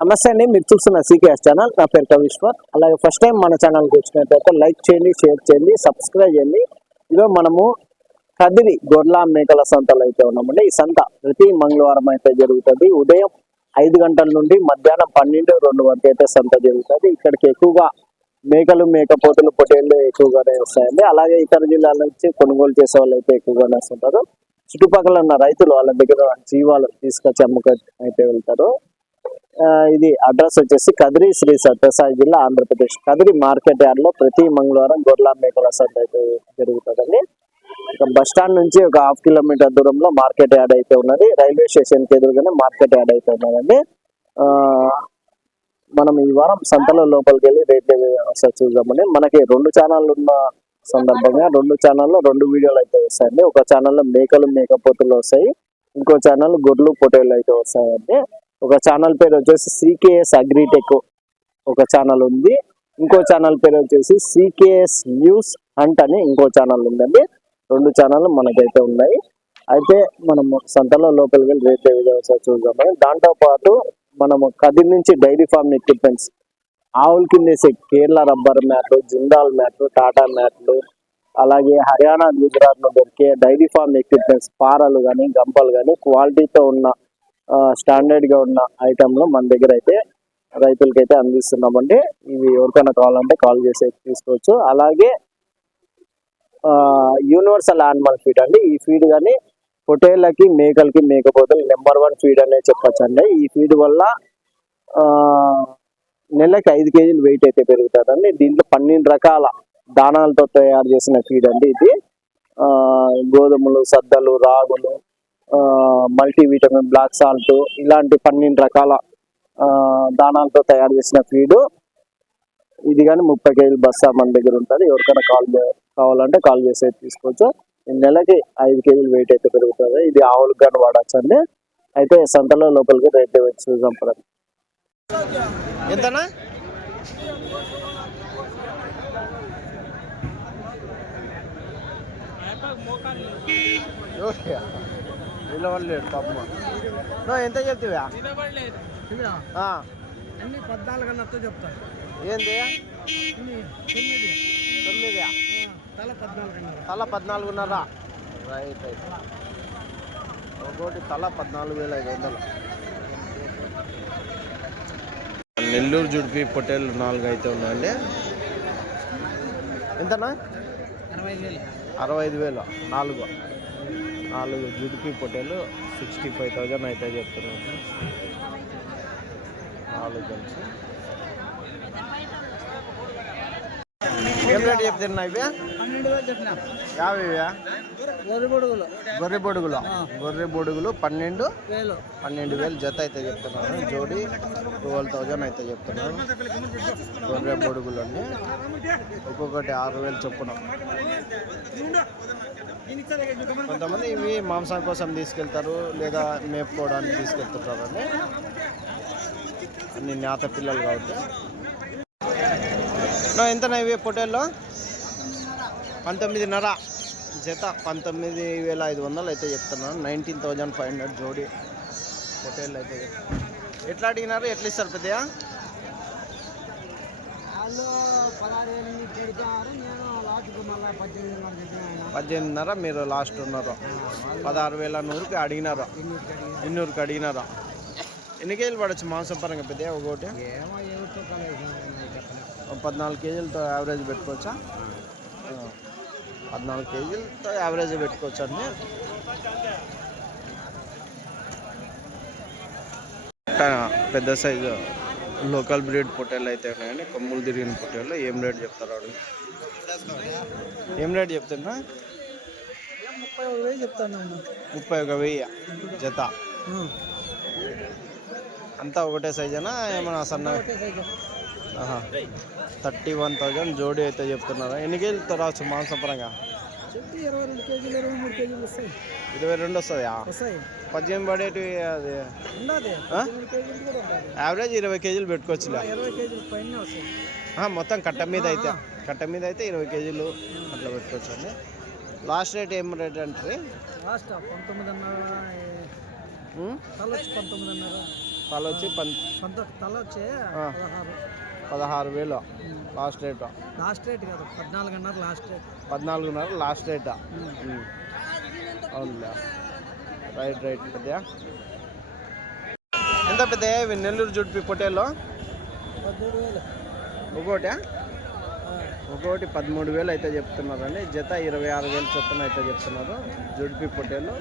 నమస్తే అండి. మీరు చూస్తున్న సీకేఎస్ ఛానల్. నా పేరు కవిశ్వర్ అలాగే ఫస్ట్ టైం మన ఛానల్కి వచ్చినట్లయితే లైక్ చేయండి షేర్ చేయండి సబ్స్క్రైబ్ చేయండి. ఈరోజు మనము కదిరి గొర్లా మేకల సంతలో అయితే ఉన్నామండి. ఈ సంత ప్రతి మంగళవారం అయితే జరుగుతుంది. ఉదయం ఐదు గంటల నుండి మధ్యాహ్నం పన్నెండు రెండు వరకు అయితే సంత జరుగుతుంది. ఇక్కడికి ఎక్కువగా మేకలు మేకపోతులు పొటేళ్ళు ఎక్కువగానే వస్తాయండి. అలాగే ఇతర జిల్లాల నుంచి కొనుగోలు చేసే వాళ్ళు అయితే ఎక్కువగానే వస్తుంటారు. చుట్టుపక్కల ఉన్న రైతులు వాళ్ళ దగ్గర జీవాలు తీసుకొచ్చి అమ్ముక అయితే వెళ్తారు. ఇది అడ్రస్ వచ్చేసి కదిరి శ్రీ సత్యసాయి జిల్లా ఆంధ్రప్రదేశ్. కదిరి మార్కెట్ యార్డ్లో ప్రతి మంగళవారం గొర్రెల మేకల సంత అయితే జరుగుతుందండి. ఇక బస్ స్టాండ్ నుంచి ఒక హాఫ్ కిలోమీటర్ దూరంలో మార్కెట్ యార్డ్ అయితే ఉన్నది. రైల్వే స్టేషన్కి ఎదురుగానే మార్కెట్ యార్డ్ అయితే ఉన్నదండి. మనం ఈ వారం సంతలో లోపలికి వెళ్ళి రేట్లు ఒకసారి చూద్దామండి. మనకి రెండు ఛానళ్ళు ఉన్న సందర్భంగా రెండు ఛానల్లో రెండు వీడియోలు అయితే వస్తాయండి. ఒక ఛానల్లో మేకలు మేకపోతులు వస్తాయి. ఇంకో ఛానల్ గొడ్లు పొటేలు అయితే వస్తాయండి. ఒక ఛానల్ పేరు వచ్చేసి సికేఎస్ అగ్రిటెక్ ఒక ఛానల్ ఉంది. ఇంకో ఛానల్ పేరు వచ్చేసి సికేఎస్ న్యూస్ హంట్ అని ఇంకో ఛానల్ ఉందండి. రెండు ఛానల్ మనకైతే ఉన్నాయి. అయితే మనము సంతలో లోపలికి వెళ్ళి రేట్ ఏ విధంగా చూద్దామని దాంతోపాటు మనము కదిరి నుంచి డైరీ ఫార్మ్ ఎక్విప్మెంట్స్ ఆవుల కింద వేసే కేరళ రబ్బర్ మ్యాట్లు జిందాల్ మ్యాట్లు టాటా మ్యాట్లు అలాగే హర్యానా గుజరాత్లో దొరికే డైరీ ఫార్మ్ ఎక్విప్మెంట్స్ పారలు కానీ గంపలు కానీ క్వాలిటీతో ఉన్న స్టాండర్డ్గా ఉన్న ఐటెంలు మన దగ్గర అయితే రైతులకి అయితే అందిస్తున్నామండి. ఇవి ఎవరికైనా కావాలంటే కాల్ చేసి తీసుకోవచ్చు. అలాగే యూనివర్సల్ యానిమల్ ఫీడ్ అండి. ఈ ఫీడ్ కానీ పొటేళ్ళకి మేకలకి మేకపోతలు నెంబర్ వన్ ఫీడ్ అనే చెప్పొచ్చు అండి ఈ ఫీడ్ వల్ల నెలకి ఐదు కేజీలు వెయిట్ అయితే పెరుగుతుందండి. దీంట్లో పన్నెండు రకాల దానాలతో తయారు చేసిన ఫీడ్ అండి ఇది. గోధుమలు సద్దలు రాగులు మల్టీవిటమిన్ బ్లాక్ సాల్ట్ ఇలాంటి పన్నెండు రకాల ఆ, దానాలతో తయారు చేసిన ఫీడ్ ఇది కానీ ముప్పై కేజీలు బస్తా మన దగ్గర ఉంటుంది. ఎవరికైనా కాల్ కావాలంటే కాల్ చేసి తీసుకోవచ్చు. ఈ నెలకి ఐదు కేజీలు వెయిట్ అయితే పెరుగుతుంది. ఇది ఆవులకు కానీ వాడచ్చు అండి అయితే సంతలో లోపలికి రేట్ వచ్చి చూద్దాం పదండి. ఎంతనా నిలవలేడు పాపం. నువ్వు ఎంత చెప్తావా ఆ, అన్ని పద్నాలుగు చెప్తాను ఏంది? తొమ్మిది. తొమ్మిది తల పద్నాలుగు తల పద్నాలుగున్నర? Right right. ఒకటి తల పద్నాలుగు వేల ఐదు వందలు. నెల్లూరు జుడిపి పొటేల్ నాలుగు అయితే ఉన్నాయండి. ఎంతనా అరవై ఐదు వేలు. అరవై ఐదు వేలు నాలుగు. నాలుగు జుడిపి పొట్టేలు సిక్స్టీ ఫైవ్ థౌజండ్ అయితే చెప్తున్నాను నాలుగు కలిసి. ఏం రేట్ చెప్తున్నా ఇవి? పన్నెండు వేలు చెప్పిన యాభై ఇవా? వరి పొడుగులు గొర్రె బొడుగులు. గొర్రె బొడుగులు పన్నెండు పన్నెండు వేలు జత అయితే చెప్తున్నారు. జోడి ట్వెల్వ్ థౌజండ్ అయితే చెప్తున్నారు. గొర్రె బొడుగులు అన్ని ఒక్కొక్కటి ఆరు వేలు చొప్పున. కొంతమంది ఇవి మాంసం కోసం తీసుకెళ్తారు లేదా మేపుకోవడానికి తీసుకెళ్తుంటారండి అన్ని నేత పిల్లలు కాబట్టి. నా ఎంతనా ఇవి పొట్టేల్లో పంతొమ్మిదిన్నర. జత పంతొమ్మిది వేల ఐదు వందలు అయితే చెప్తున్నాను నైన్టీన్ థౌజండ్ ఫైవ్ హండ్రెడ్ జోడి హోటల్ అయితే. ఎట్లా అడిగినారు? ఎట్లా ఇస్తారు పెద్దయా పద్దెనిమిదిన్నర మీరు లాస్ట్ ఉన్నారు. పదహారు వేల నూరుకి అడిగినారు. ఇన్నూరుకి అడిగినారు. ఎన్ని కేజీలు పడవచ్చు మాంసం పరంగా పెద్దయా ఒకటి పద్నాలుగు కేజీలతో యావరేజ్ పెట్టుకోవచ్చా? పద్నాలుగు కేజీలతో యావరేజ్ పెట్టుకోవచ్చు అండి. పెద్ద సైజు లోకల్ బ్రీడ్ పొట్టేళ్ళు అయితే ఉన్నాయండి. కొమ్ములు తిరిగిన పొట్టేళ్ళు ఏం రేట్ చెప్తారు అడుగు ఏం రేట్ చెప్తున్నా? ముప్పై ఒక వేలు చెప్తాను ముప్పై ఒక వెయ్యి జత. అంతా ఒకటే సైజేనా? ఏమైనా సన్న థర్టీ వన్ థౌజండ్ జోడీ అయితే చెప్తున్నారు. ఎన్ని కేజీలతో రావచ్చు మాంసపరంగా? ఇరవై రెండు కేజీలు కేజీలు వస్తుందా పద్దెనిమిది పడేటివి అది. కేజీలు యావరేజ్ ఇరవై కేజీలు కేజీలు ఆ, మొత్తం కట్ట మీద అయితే. కట్ట మీద అయితే ఇరవై కేజీలు అట్లా పెట్టుకోవచ్చు అండి లాస్ట్ రేట్ ఏం రేట్ అంటే లాస్ట్ పంతొమ్మిదిన్నర? తల వచ్చి తల వచ్చి పదహారు వేలు లాస్ట్ రేట్. లాస్ట్ రేట్ కాదు పద్నాలుగున్నర లాస్ట్ రేట్. పద్నాలుగున్నర లాస్ట్ రేట్? అవునులే. రైట్ రైట్ పెద్ద. ఎంత పెద్ద ఇవి నెల్లూరు జుడిపి వేలు ఒక్కోటి ఒక్కోటి పదమూడు వేలు అయితే చెప్తున్నారండి. జత ఇరవై ఆరు వేలు చొప్పున అయితే చెప్తున్నారు జుడిపి పొట్టేలు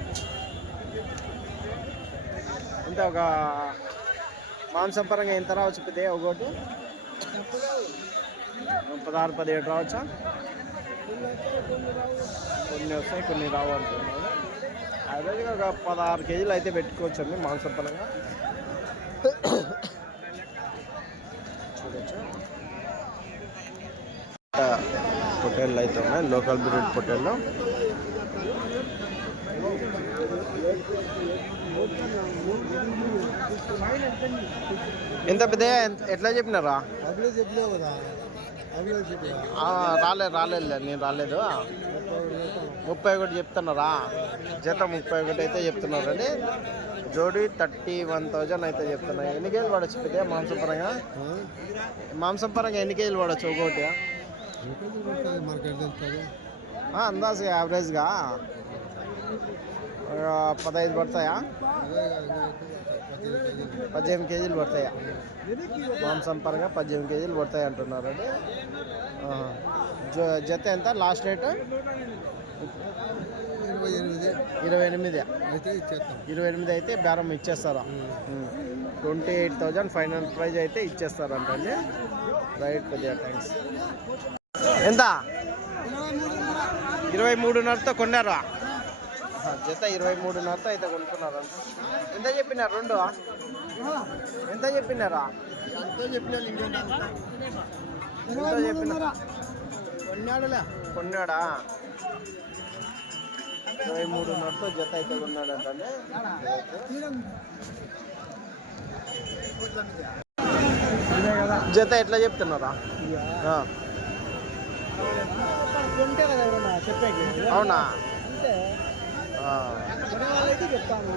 ఇంత ఒక మాంసం పరంగా ఎంత రావచ్చు పెద్ద ఒకటి? పదహారు పదిహేడు రావచ్చా? కొన్ని వస్తాయి కొన్ని రావు అంటున్నారు యావరేజ్గా ఒక పదహారు కేజీలు అయితే పెట్టుకోవచ్చండి మాంసం పరంగా. చూడొచ్చు? పొట్టేళ్ళు అయితే ఉన్నాయి లోకల్ బ్రీడ్ పొట్టేళ్ళు ఎంత పెద్ద ఎంత- ఎట్లా చెప్పినారా చెప్పలేవు కదా. రాలేదు రాలేదు నేను రాలేదు. ముప్పై ఒకటి చెప్తున్నారా? జత ముప్పై ఒకటి అయితే చెప్తున్నారండి. జోడి థర్టీ వన్ థౌజండ్ అయితే చెప్తున్నాయి ఎన్ని కేజీలు పడవచ్చు పెద్ద మాంసం పరంగా మాంసం పరంగా ఎన్ని కేజీలు పడవచ్చు ఒకటి అందాజుగా యావరేజ్గా. పదహైదు పడతాయా? పద్దెనిమిది కేజీలు పడతాయా? మాంసం పరంగా పద్దెనిమిది కేజీలు పడతాయి అంటున్నారండి. జత ఎంత? Last rate? ఇరవై ఎనిమిది. ఇరవై ఎనిమిది అయితే ఇరవై ఎనిమిది అయితే బేరం ఇచ్చేస్తారా? Twenty eight thousand final price అయితే ఇచ్చేస్తారంటండి. రైట్ కొద్దిగా థ్యాంక్స్. ఎంత? ఇరవై మూడున్నరతో కొన్నారా? జత ఇరవై మూడున్నరతో అయితే కొనుక్కున్నారు ఎంత చెప్పినారు? రెండు? ఎంత చెప్పినారా? ఎంత చెప్పినారా? కొన్నాడా? ఇరవై మూడున్నరతో జత అయితే కొన్నాడంటే జత ఎట్లా చెప్తున్నారా? అవునా?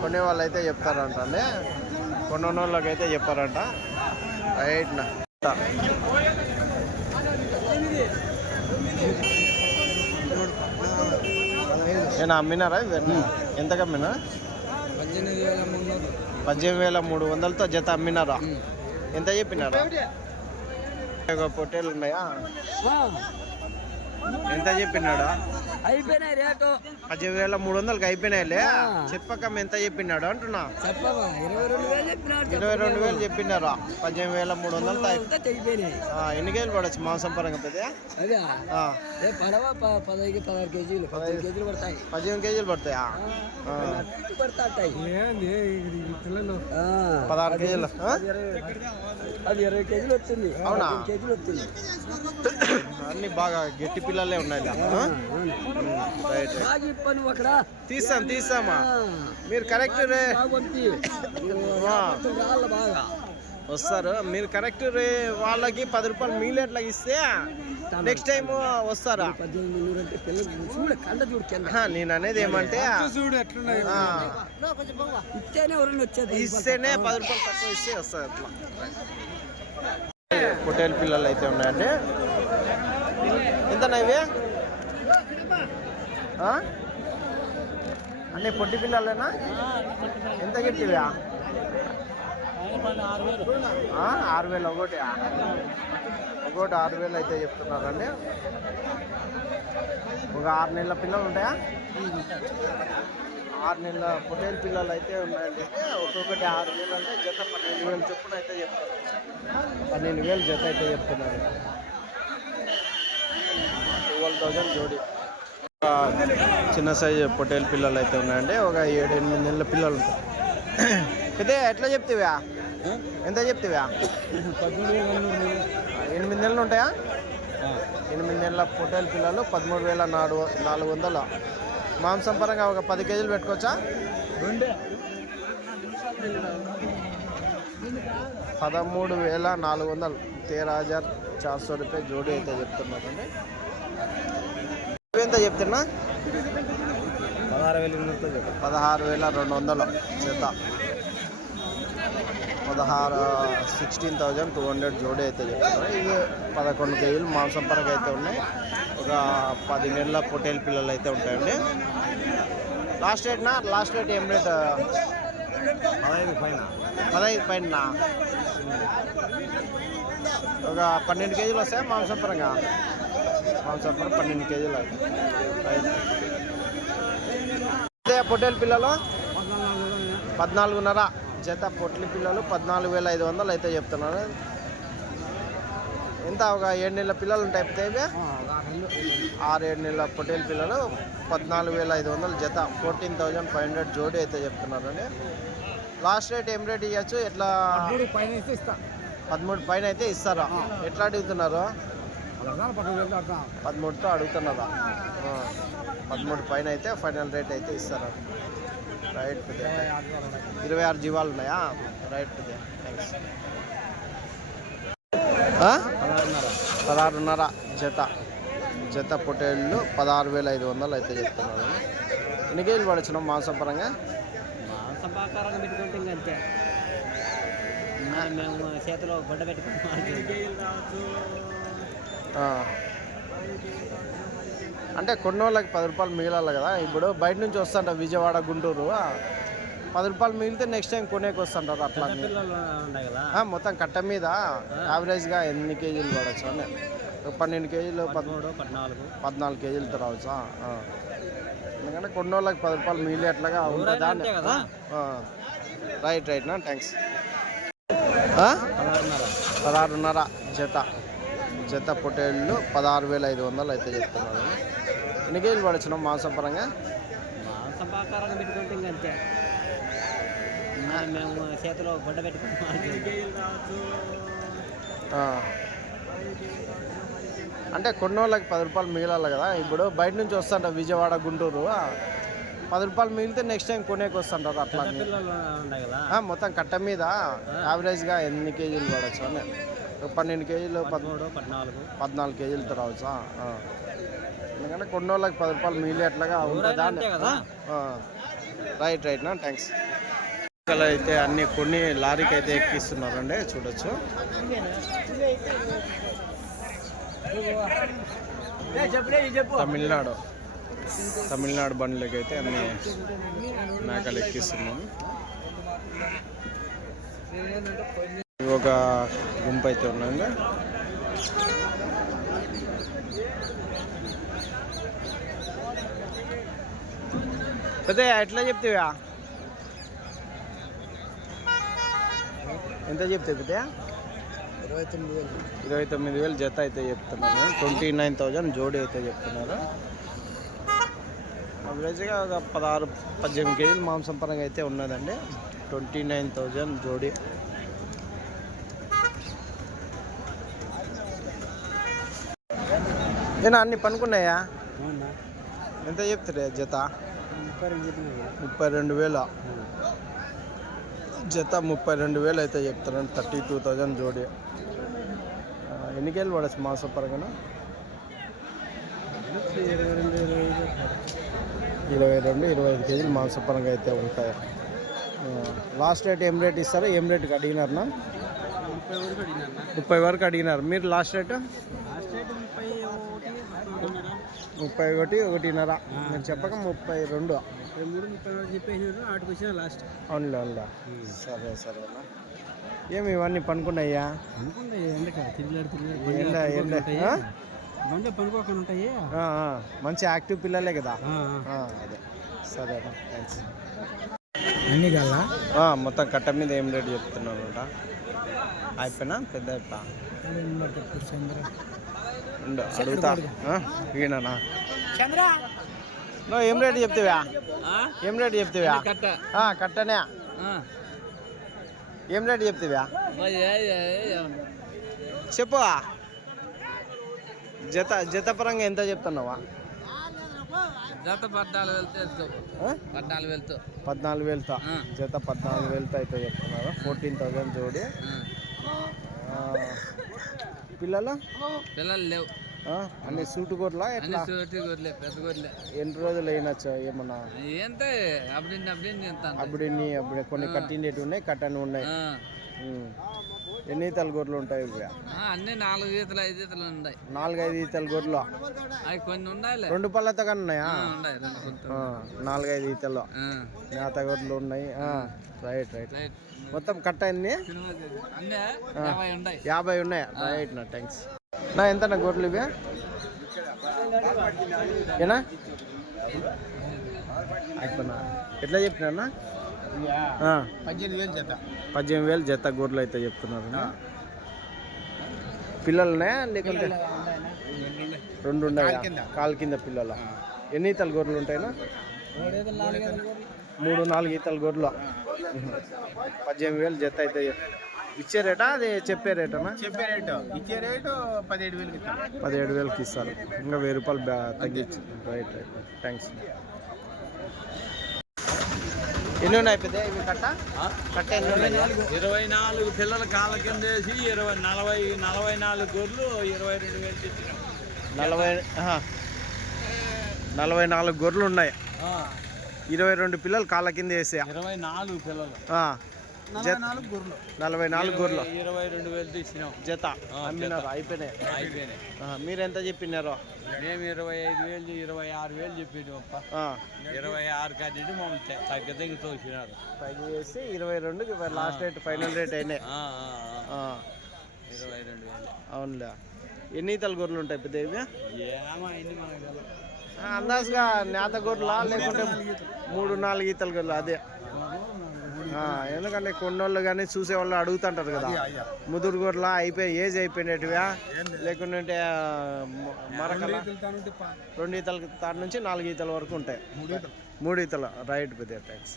కొనే వాళ్ళు అయితే చెప్తారంట అండి కొన్న వాళ్ళకి అయితే చెప్పారంట. రైట్ నా నేను అమ్మినారా ఇవన్నీ? ఎంతకు అమ్మినా? పద్దెనిమిది వేల మూడు వందలతో జత అమ్మినారా? ఎంత చెప్పినారా? పొట్టేలు ఉన్నాయా? ఎంత చెప్పినాడా? అయిపోయినాయి రేటు పద్దెనిమిది వేల మూడు వందలకి అయిపోయినాయిలే చెప్పకమ్మ ఎంత చెప్పినాడు అంటున్నా? ఇరవై రెండు వేలు చెప్పినారా? పద్దెనిమిది వేల మూడు ఆ, ఎన్ని కేజీలు పడవచ్చు మాంసం పరంగా పెద్ద? అదే. ఆ, ఏ పడవ ప- పదహైదు పదహారు కేజీలు పదహైదు కేజీలు పడతాయి. పద్దెనిమిది కేజీలు పడతాయా? పదహారు కేజీలు. ఆ? అది ఇరవై కేజీలు వచ్చింది అవునా? కేజీలు వచ్చింది అన్ని బాగా గట్టి పిల్లలే ఉన్నాయి తీస్తాం తీస్తామా? మీరు కరెక్ట్ వస్తారు. మీరు కరెక్ట్ రే వాళ్ళకి పది రూపాయలు మీలేట్లా ఇస్తే నెక్స్ట్ టైం వస్తారా? నేను అనేది ఏమంటే ఇస్తేనే పది రూపాయలు తక్కువ ఇస్తే వస్తారు అట్లా పొటేల్ పిల్లలు అయితే ఉన్నాయండి ఎంతనా ఇవి అన్నీ పొట్టి పిల్లలేనా? ఎంత గిట్టివా? ఆరు వేలు ఒకటి. ఒకటి ఆరు వేలు అయితే చెప్తున్నారండి. ఒక ఆరు నెలల పిల్లలు ఉంటాయా? ఆరు నెలల పొటేల్ పిల్లలు అయితే ఉన్నాయండి. ఒక్కొక్కటి ఆరు వేలు అంటే జత పన్నెండు వేలు చొప్పున అయితే చెప్తున్నారు. పన్నెండు వేలు జత అయితే చెప్తున్నారు. ట్వెల్వ్ థౌజండ్ జోడి. చిన్న సైజు పొటేల్ పిల్లలు అయితే ఉన్నాయండి. ఒక ఏడు ఎనిమిది నెలల పిల్లలు ఉంటాయి అయితే ఎట్లా చెప్తివా? ఎంత చెప్తివా? ఎనిమిది నెలలు ఉంటాయా? ఎనిమిది నెలల పొట్టేల పిల్లలు పదమూడు వేల నాలుగు నాలుగు వందలు. మాంసం పరంగా ఒక పది కేజీలు పెట్టుకోవచ్చా? పదమూడు వేల నాలుగు వందలు. తేరా హజార్ చార్ సో రూపాయ జోడి అయితే చెప్తున్నారండి ఎంత చెప్తున్నా? పదహారు వేలు పదహారు వేల రెండు వందలు జత పదహారు సిక్స్టీన్ థౌజండ్ టూ హండ్రెడ్ జోడి అయితే చెప్తున్నారు ఇది పదకొండు కేజీలు మాంసం పరకు అయితే ఉన్నాయి. ఒక పది నెలల పొట్టేలు పిల్లలు అయితే ఉంటాయండి. లాస్ట్ రేట్నా లాస్ట్ రేట్ ఏం రేట్ పదహైదు పైన. పదహైదు పైన ఒక పన్నెండు కేజీలు వస్తాయి మాంసం పరంగా మాంసం పరం పన్నెండు కేజీలు. అదే పొట్టేలు పిల్లలు పద్నాలుగున్నర జత పొట్లి పిల్లలు పద్నాలుగు వేల ఐదు వందలు అయితే చెప్తున్నారు. ఎంత ఒక ఏడు నెలల పిల్లలు ఉంటాయి అయితే ఇవి? ఆరు ఏడు నెలల పొట్టేలు పిల్లలు పద్నాలుగు వేల ఐదు వందలు జత ఫోర్టీన్ థౌజండ్ ఫైవ్ హండ్రెడ్ జోడి అయితే చెప్తున్నారండి. లాస్ట్ రేట్ ఏం రేట్ ఇవ్వచ్చు ఎట్లా? పదమూడు పైన అయితే ఇస్తారా? ఎట్లా అడుగుతున్నారు? పదమూడుతో అడుగుతున్నారా ఆ, పదమూడు పైన అయితే ఫైనల్ రేట్ అయితే ఇస్తారా? రైట్ ఇరవై ఆరు జీవాలు ఉన్నాయా? రైట్ థ్యాంక్స్ పదహారున్నర జత. జత పొట్టేళ్ళు పదహారు వేల ఐదు వందలు అయితే చెప్తున్నారు. ఎన్ని కేజీలు పడచ్చు మాంసం పరంగా సంపాకారంగా పెట్టుకుంటే ఇంకా అంతే. మేము చేతిలో గొడ్డ పెట్టుకుంటాం. ఆ. అంటే కొన్ని వాళ్ళకి పది రూపాయలు మిగిలాలి కదా. ఇప్పుడు బయట నుంచి వస్తుంటారు విజయవాడ గుంటూరు. పది రూపాయలు మిగిలితే నెక్స్ట్ టైం కొనేకి వస్తుంటారు అట్లా మొత్తం కట్ట మీద యావరేజ్గా ఎన్ని కేజీలు పడవచ్చు అని. పన్నెండు కేజీలు పద్ పదమూడు పద్నాలుగు. పద్నాలుగు కేజీలతో రావచ్చు. ఎందుకంటే కొన్ని వాళ్ళకి పది రూపాయలు మిగిలేట్లుగా ఉంటుందా. రైట్ రైట్ నా. థ్యాంక్స్ పదహారున్నర. పదహారున్నర జత. జత పొట్టేళ్ళు పదహారు వేల ఐదు వందలు అయితే చెప్తున్నారు. ఎన్ని కేజీలు పడచ్చు మాంసం పరంగా సంపాకారంగా పెట్టుకుంటే ఇంకా అంతే. మేము చేతిలో గొడ్డ. అంటే కొన్ని వాళ్ళకి పది రూపాయలు మిగిలాలి కదా. ఇప్పుడు బయట నుంచి వస్తుంటారు విజయవాడ గుంటూరు. పది రూపాయలు మిగిలితే నెక్స్ట్ టైం కొనేకి వస్తుంటారు అట్లా మొత్తం కట్ట మీద యావరేజ్గా ఎన్ని కేజీలు పడవచ్చు అని. పన్నెండు కేజీలు పద్ పదమూడు పద్నాలుగు. పద్నాలుగు కేజీలతో రావచ్చా. ఎందుకంటే కొన్ని వాళ్ళకి పది రూపాయలు మిగిలేట్లుగా ఉంటుందా. రైట్ రైట్ నా థ్యాంక్స్ అయితే అన్ని కొన్ని లారీకి అయితే ఎక్కిస్తున్నారండి చూడొచ్చు. తమిళనాడు. తమిళనాడు బండ్లకి అయితే అన్ని మేకలు ఎక్కిస్తున్నాము. ఒక గుంపు అయితే ఉందండి పెద్ద ఎట్లా చెప్తావా? ఎంత చెప్తే పెద్ద? ఇరవై తొమ్మిది వేలు. ఇరవై తొమ్మిది వేలు జత అయితే చెప్తున్నారు. ట్వంటీ నైన్ థౌజండ్ జోడీ అయితే చెప్తున్నారు. అవరేజ్గా ఒక పదహారు పద్దెనిమిది కేజీలు మాంసం పరంగా అయితే ఉన్నదండి. ట్వంటీ నైన్ థౌజండ్ జోడీ. ఏనా అన్ని పనుకున్నాయా? ఎంత చెప్తారు జత? ముప్పై రెండు వేల? జత ముప్పై రెండు వేలు అయితే చెప్తారండి థర్టీ టూ థౌజండ్ జోడీ. ఆ, ఎన్ని కేజీలు పడచ్చు మాంసం పరంగా ఇరవై రెండు ఇరవై ఐదు కేజీలు మాంసం పరంగా అయితే ఉంటాయి. లాస్ట్ రేట్ ఏం రేట్ ఇస్తారో? ఏం రేట్కి అడిగినారనా ముప్పై వరకు అడిగినారు. మీరు లాస్ట్ రేట్ ముప్పై ఒకటి ఒకటిన్నర. మీరు చెప్పక ముప్పై రెండు. అవునులే అవునులే. సరే సరేనా ఏమి ఇవన్నీ పనుకున్నాయ్యా ఎండ ఎండ? బండి పనుకోకుండా ఉంటాయి. ఆ, ఆ. మంచి యాక్టివ్ పిల్లలే కదా. అదే. సరేనా థ్యాంక్స్ అన్ని కల్లా మొత్తం కట్ట మీద ఏం రేట్ చెప్తున్నాను అయిపోయినా? పెద్ద అడుగుతా. నువ్వు ఏం రేటు చెప్తావా? ఏం రేటు చెప్తావా? కట్ట. ఆ, కట్టనే. ఏం రేటు చెప్తావా? చెప్పు. జత జత పరంగా ఎంత చెప్తున్నావా? జత పద్నాలుగు వెళ్తే? పద్నాలుగు వెళ్తూ పద్నాలుగు. జత పద్నాలుగు వేలతో అయితే చెప్తున్నారు? ఫోర్టీన్ థౌజండ్ జోడి. పిల్లలు? పిల్లలు లేవు. అన్ని సూటు కోట్లా ఎట్లా? గొర్రెలే పెద్ద గొర్రెలే ఎన్ని రోజులు అయినచ్చా ఏమన్నా? ఎంత అప్పుడు అప్పుడు అప్పుడు కొన్ని కట్టిండేటి ఉన్నాయి కట్టని ఉన్నాయి. ఎన్ని ఈతల గొర్రెలు ఉంటాయి అన్ని నాలుగు ఈతలు ఐదు ఈతలు ఉన్నాయి. నాలుగైదు ఈతల గొర్రెలు. అవి కొన్ని ఉండాలి రెండు పళ్ళతో కానీ ఉన్నాయా? ఉన్నాయి ఆ, నాలుగైదు ఈతలు. మేత గొర్రెలు ఉన్నాయి. ఆ, రైట్ రైట్. మొత్తం కట్ట అన్నీ యాభై ఉన్నాయి. యాభై ఉన్నాయి. రైట్ నా థ్యాంక్స్. నా ఎంత నా గొర్రెలు ఇవి? ఏనా? అయిపోయినా? ఎట్లా చెప్పినా పద్దెనిమిది వేలు జత. గొర్రెలు అయితే చెప్తున్నారు. పిల్లలనే లేకుంటే రెండు ఉన్నాయి కాలు కింద. పిల్లలు? ఎన్ని ఈతల గొర్రెలు ఉంటాయినా? మూడు నాలుగు ఈతల గొర్రెలు. పద్దెనిమిది వేలు జత అయితే ఇచ్చే రేటా? అది చెప్పే రేటనా? చెప్పే రేటు. ఇచ్చే రేటు పదిహేడు వేలకి పదిహేడు వేలకి ఇస్తారు. ఇంకా వెయ్యి రూపాయలు తగ్గించి. Right right. థ్యాంక్స్ ఎన్ని ఉన్నాయి పెద్ద ఇవి కట్ట? కట్ట ఎన్ని ఉన్నాయి? ఇరవై నాలుగు పిల్లల కాళ్ళ కింద వేసి ఇరవై నలభై నలభై నాలుగు గొర్రెలు ఇరవై రెండు వేలు. నలభై. నలభై నాలుగు గొర్రెలు ఉన్నాయి. ఇరవై రెండు పిల్లలు కాళ్ళ కింద వేసా ఇరవై నాలుగు పిల్లలు. నలభై నాలుగు గొర్రెలు. ఇరవై రెండు వేలు తెచ్చినాం జత. అమ్మినారు? అయిపోయినాయి. అయిపోయినాయి. మీరు ఎంత చెప్పినారో? మేము ఇరవై ఐదు వేలు ఇరవై ఆరు వేలు ఆ, ఇరవై ఆరు కట్టి మమ్మల్ని తగ్గ తోసినారు. వేసి ఇరవై రెండు లాస్ట్ రేట్ ఫైనల్ రేట్ అయినాయి. ఇరవై రెండు వేలు. అవునులే. ఎన్ని ఈతల గొర్రెలు ఉంటాయి పెద్ద అందాజుగా నేత గొర్రెలా లేకుంటే మూడు నాలుగు ఈతల గొర్రెలు అదే. ఎందుకంటే కొన్నోళ్ళు కానీ చూసేవాళ్ళు అడుగుతుంటారు కదా. ముదురు గొర్రెల అయిపోయి ఏజ్ అయిపోయినట్టుగా లేకుంటే మరకల రెండు ఈతల తాడు నుంచి నాలుగు ఈతల వరకు ఉంటాయి. మూడు ఈతలు. రైట్ పెద్ద థ్యాంక్స్